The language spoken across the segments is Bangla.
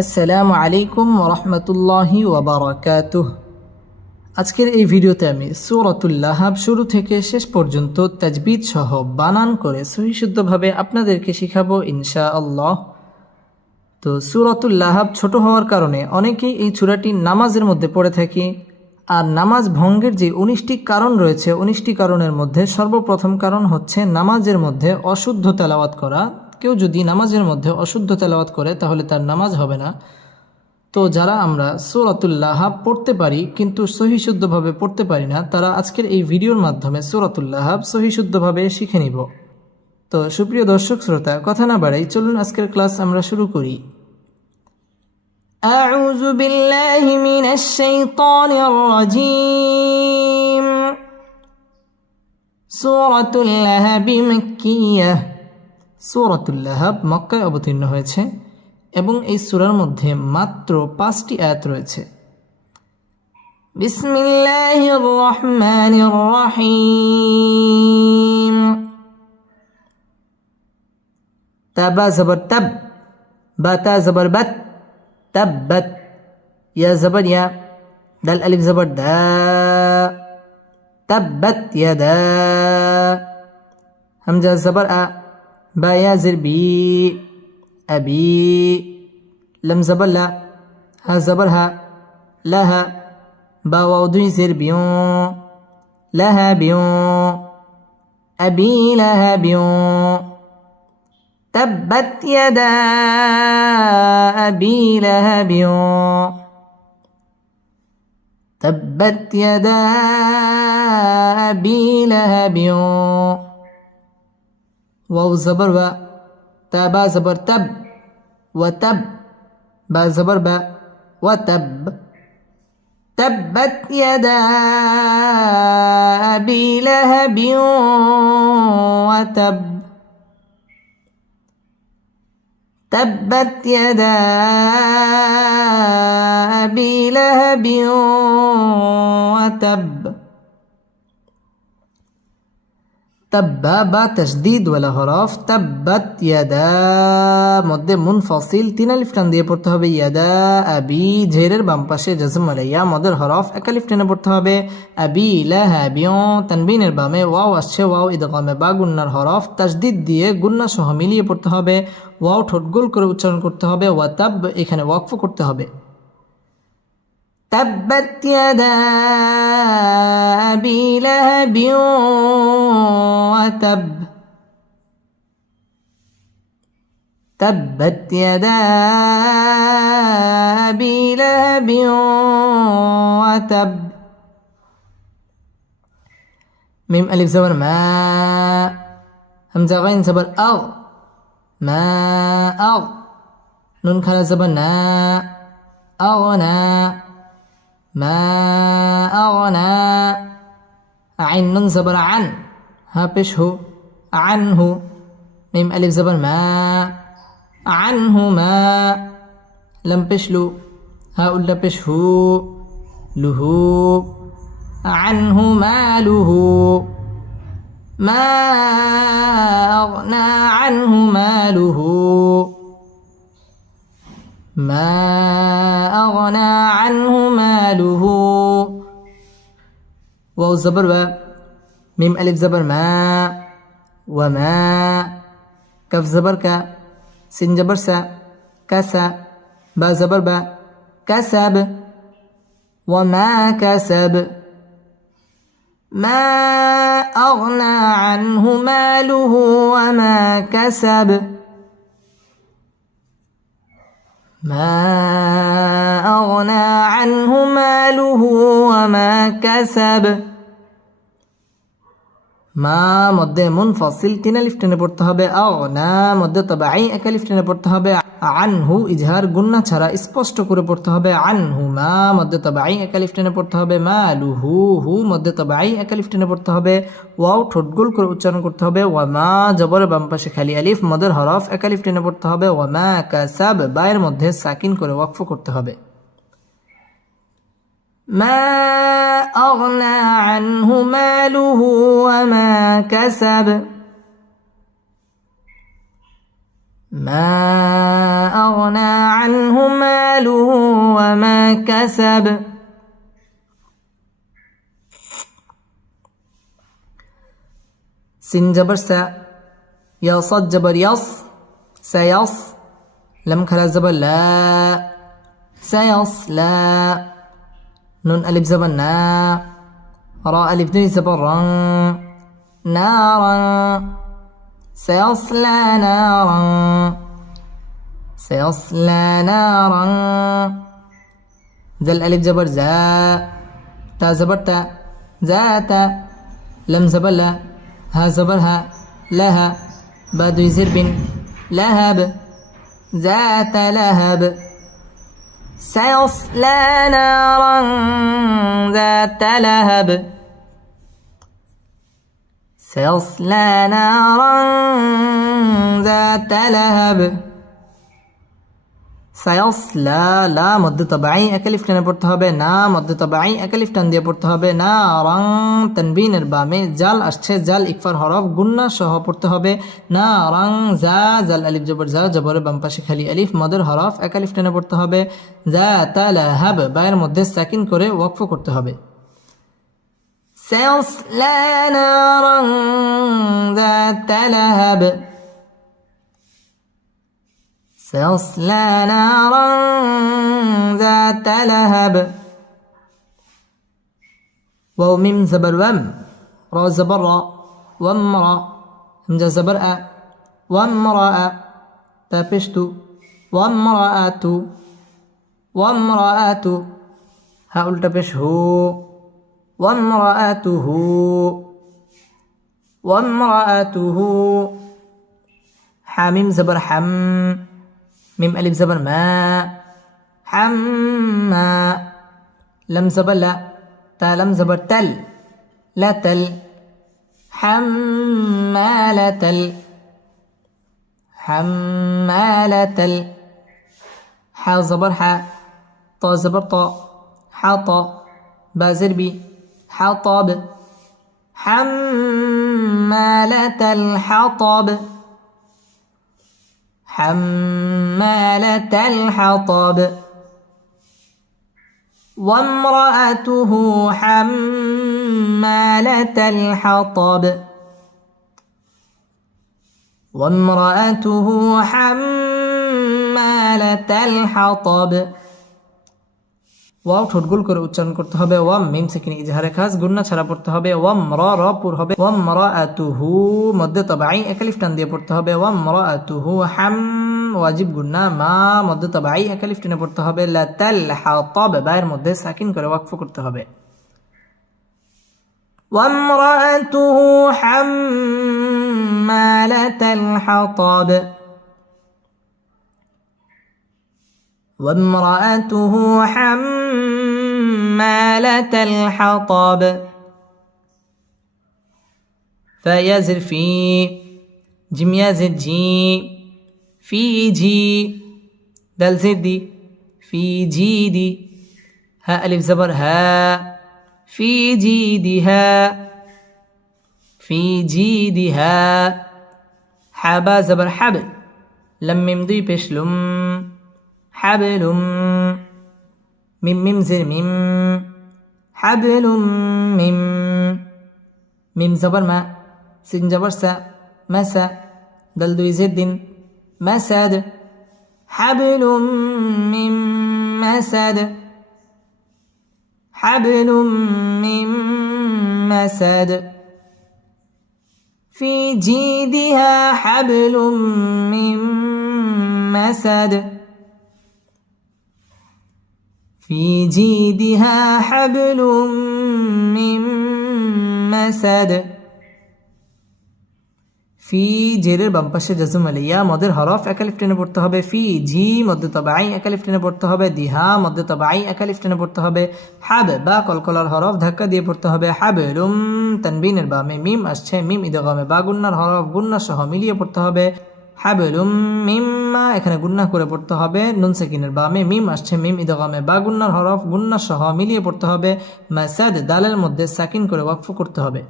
আসসালামু আলাইকুম ওরহমতুল্লাহি ওয়াবারাকাতুহ। আজকের এই ভিডিওতে আমি সূরাতুল লাহাব শুরু থেকে শেষ পর্যন্ত তাজবিদ সহ বানান করে সহিশুদ্ধভাবে আপনাদেরকে শিখাবো ইনশাআল্লাহ। তো সূরাতুল লাহাব ছোট হওয়ার কারণে অনেকেই এই সূরাটি নামাজের মধ্যে পড়ে থাকি। আর নামাজ ভঙ্গের যে 19টি কারণ রয়েছে, 19টি কারণের মধ্যে সর্বপ্রথম কারণ হচ্ছে নামাজের মধ্যে অশুদ্ধ তেলাওয়াত করা। কেউ যদি নামাজের মধ্যে অশুদ্ধ তেলাওয়াত করে তাহলে তার নামাজ হবে না। তো যারা আমরা সূরাতুল লাহাব পড়তে পারি কিন্তু সহিশুদ্ধভাবে পড়তে পারি না, তারা আজকের এই ভিডিওর মাধ্যমে সূরাতুল লাহাব সহিশুদ্ধভাবে শিখে নিব। তো সুপ্রিয় দর্শক শ্রোতা, কথা না বাড়াই চলুন আজকের ক্লাস আমরা শুরু করি। আউযু বিল্লাহি মিনাশ শাইতানির রাজীম। সূরাতুল লাহাব মাক্কিয়াহ। সূরাতুল লাহাব মক্কায় অবতীর্ণ হয়েছে এবং এই সূরার মধ্যে মাত্র 5টি আয়াত রয়েছে। বিসমিল্লাহির রহমানির রহিম। তাবা জবর তাব, বাতা জবর বাত, তাব্বাত, ইয়া জবর ইয়া, দাল আলিফ জবর দা, তাব্বাত ইয়াদা, হামজা জবর আ, বা ইয়া জির বি, আবি, لم زبر لا، ها زبر ها، لها، با واو দুই زير بيون، لها بيون، أبي لها بيون، تبت يدا أبي لهب، تبت يدا أبي لهب، واو زبر و، تابا زبر تب، وتب، با زبر با، وتب، تبت يدا أبي لهب وتب، تبت يدا أبي لهب وتب। তাব্বা বা তাসদীদ ওয়ালা হরফ, তাব্বাত ইয়াদা মধ্যে মুনফাসিল 3 আলিফ টান দিয়ে পড়তে হবে। ইয়াদা আবি জেরের বাম পাশে জজম আলাইয়া মদের হরফ 1 আলিফ টেনে পড়তে হবে। আবি লাহাবিউ তানবিনের বামে ওয়াও আসছে, ওয়াও ইদগামে বা গুন্নার হরফ, তাসদীদ দিয়ে গুন্না সহ মিলিয়ে পড়তে হবে। ওয়াও ঠোঁট গোল করে উচ্চারণ করতে হবে। ওয়াতাব এখানে ওয়াকফ করতে হবে। تبت يدا أبي لهب وتب، تبت يدا أبي لهب وتب، ميم ألف زبر ما، همزة غين زبر أغ، ما أغ، نون خلا زبر نا، أغنى، ما أغنى، عين نون زبر عن، ها بش هو، عنه، ميم ألف زبر ما، عنه ما، لم بشلو، ها أولا بش هو، له، عنه ماله، ما أغنى عنه ماله، ما أغنى عنه ماله، واو زبر و، ميم ألف زبر ما، وما، كف زبر كا، سين زبر سا، كسا، با زبر با، كسب، وما كسب، ما أغنى عنه ماله وما كسب، ما أغنى عنه ماله وما كسب। মা মধ্যে মুনফাসিল 3 আলিফ টেনে পড়তে হবে। আগনা মধ্যে তাবাঈ 1 আলিফ টেনে পড়তে হবে। আনহু ইজহার গুন্না ছাড়া স্পষ্ট করে পড়তে হবে। আনহু মা মধ্যে তাবাঈ 1 আলিফ টেনে পড়তে হবে। মালুহু হু মধ্যে তাবাঈ 1 আলিফ টেনে পড়তে হবে। ওয়াও ঠোঁট গোল করে উচ্চারণ করতে হবে। ওয়া মা জবর বাম পাশে খালি আলিফ মদের হরফ 1 আলিফ টেনে পড়তে হবে। ওয়া মা কাসাব বায়ের মধ্যে সাকিন করে ওয়াকফ করতে হবে। ما أغنى عنه ماله وما كسب، ما أغنى عنه ماله وما كسب سين جبر سا يا صاد جبر يص سيص لم خلا زبر لا سيصلى نون ألف زبر نا را ألف دي زبر نارا سيصلى نارا سيصلى نارا ذا الألف زبر زا تا زبر تا ذات لم زبر لا ها زبر ها لها بعد زرب لهب ذات لهب سيصلى نارا ذات لهب سيصلى نارا ذات لهب سيصلى لا مد طبيعي একালিফ টেনে পড়তে হবে না মদ তবাই একালিফ টান দিয়ে পড়তে হবে না রং তানবিনের বামে জাল আসছে জাল ইকফার হরফ গুন্না সহ পড়তে হবে না রং জা জাল আলিফ জবর জা জবরের বাম পাশে খালি আলিফ মদের হরফ একালিফ টেনে পড়তে হবে যাত লাহাব বায়ের মধ্যে সাকিন করে ওয়াকফ করতে হবে سيصلى نارا ذات لهب سيصلى نارا ذات لهب واو ميم زبر وم را زبر را وامرأ همزة زبر أ وامرأة تابشت وامرأة وامرأة هاول تابش هو وامرأته وامرأته حاميم زبر حم ميم ألف زبر ما حما لم زبر لا تا لم زبر تل لا تل حمالة حمالة حا زبر حا طا زبر طا حاطا با زربي حطب حمالة الحطب حمالة الحطب وامرأته حمالة الحطب وامرأته حمالة الحطب ওয়াও ঠোঁট গোল করে উচ্চারণ করতে হবে ওয়াম মিম সেকিন ইজহারে খাস গুন্না ছাড়া পড়তে হবে ওয়াম র পুর হবে ওয়াম রাআতুহু মধ্যে তবাই একালিফ টান দিয়ে পড়তে হবে ওয়াম রাআতুহু হাম ওয়াজিব গুন্না মা মধ্যে তবাই একালিফ টানে পড়তে হবে লা তালহাতাব বায়ের মধ্যে সাকিন করে ওয়াকফ করতে হবে ওয়ামরাআতুহু হাম্মালাতাল হাতাব وامرأته حمالة الحطب فيزر في جيم يزر جي في جي دال زدي في جيدي ها ألف زبر ها في جيدها في جيدها حبا زبر حب لم يمضي بشلم حبل ميم ميم زر ميم حبل ميم ميم زبر ما سين زبر سا مسا دل دوي زد مسد حبل من مسد حبل من مسد في جيدها حبل من مسد في جيدها حبل من مسد ফি জেরের বাম পাশে জাজম আলিয়া মদের হরফ একালিফ টেনে পড়তে হবে ফি জি মধ্যে তবাই একালিফ টেনে পড়তে হবে দিহা মধ্যে তবাই একালিফ টেনে পড়তে হবে হাব বা কলকলার হরফ ধাক্কা দিয়ে পড়তে হবে হাবলুম তানবিনের বামে মিম আসছে মিম ইদগামে বা গুন্নার হরফ গুন্না সহ মিলিয়ে পড়তে হবে হাবলুম মিম্মা এখানে গুন্না করে পড়তে হবে নুন সাকিনের বামে মিম আসছে মিম ইদগামে বা গুন্নার হরফ গুন্না সহ মিলিয়ে পড়তে হবে মাসাদ দালের মধ্যে সাকিন করে ওয়াকফ করতে হবে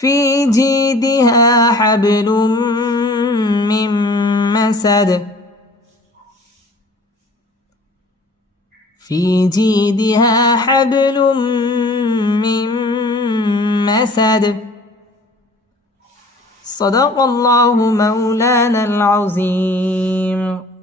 في جيدها حبل من مسد في جيدها حبل من مسد صدق الله مولانا العظيم.